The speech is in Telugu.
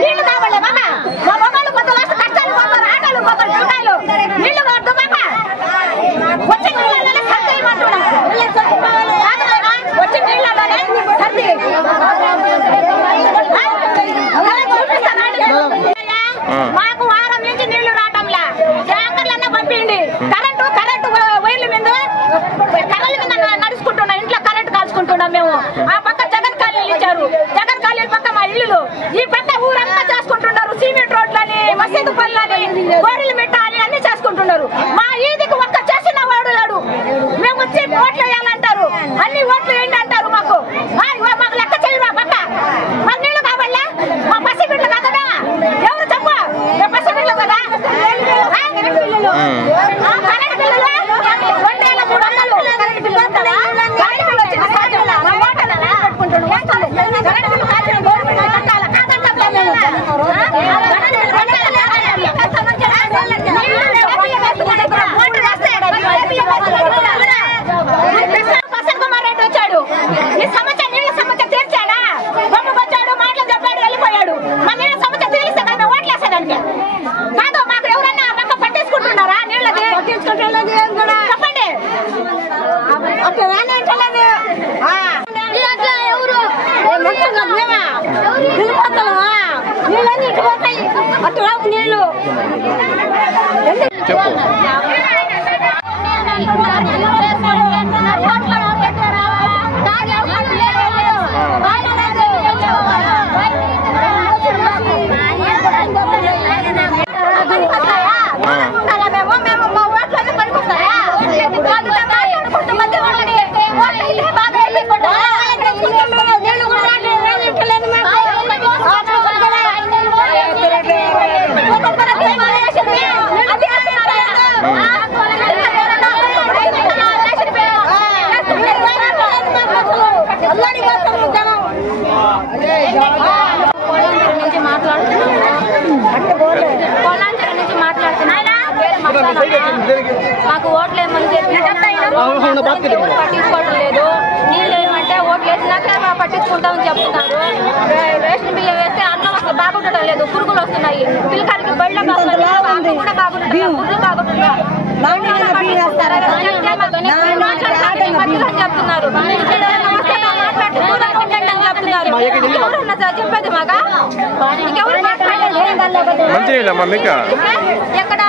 నీళ్లు కావాలి బాబా మా మొగలు కొత్త కష్టాలు పోతారు ఆటలు పోతారు చుట్టాలు నీళ్లు కావద్దు బాబా వచ్చే నీళ్ళలోనే సర్ది వచ్చే నీళ్ళలోనే సర్ది మాకు వారం నుంచి నీళ్లు రావటంలా ట్యాంకర్లన్నా పంపిండి కరెంటు వైర్ల మీద కర్రల మీద నడుచుకుంటున్నాం ఇంట్లో కరెంటు కాల్చుకుంటున్నాం మేము ఆ పక్క జగన్ కాలనీలు ఇచ్చారు జగన్ కాలనీ పక్క మా ఇల్లులు ఈ పక్క ఊరంతా చేసుకుంటున్నారు సిమెంట్ రోడ్లని మసీదు పనులని గోడలు పెట్టాలి అన్ని చేసుకుంటున్నారు మా ఈదికి ఒక్క చేసిన వాడు లేడు మేము వచ్చి ఓట్లు వేయాలంటారు అన్ని ఓట్లు వేయండి అంటారు మాకు మాకు లెక్క చేయరా పక్క మాకు నీళ్లు కావాలా మా పసి బిడ్డలు కదా ఎవరు చెప్ప పసి బిడ్డలు కదా కరెంట్ బిల్లులు మాకు ఓట్లు ఏమని పట్టించుకోవడం లేదు. నీళ్ళు ఏమంటే ఓట్లు వేసినాక పట్టించుకుంటామని చెప్తున్నారు. రేషన్ బియ్యం వేస్తే అన్నం అసలు బాగుండడం లేదు, పురుగులు వస్తున్నాయి. పిల్లకాయలకి బళ్ళ కూడా బాగుంటుంది, పురుగులు బాగుంటుంది చెప్తున్నారు. ఎవరన్నా చెప్పేది మాగా ఇంకెవరు మాట్లాడలేదు. ఎక్కడ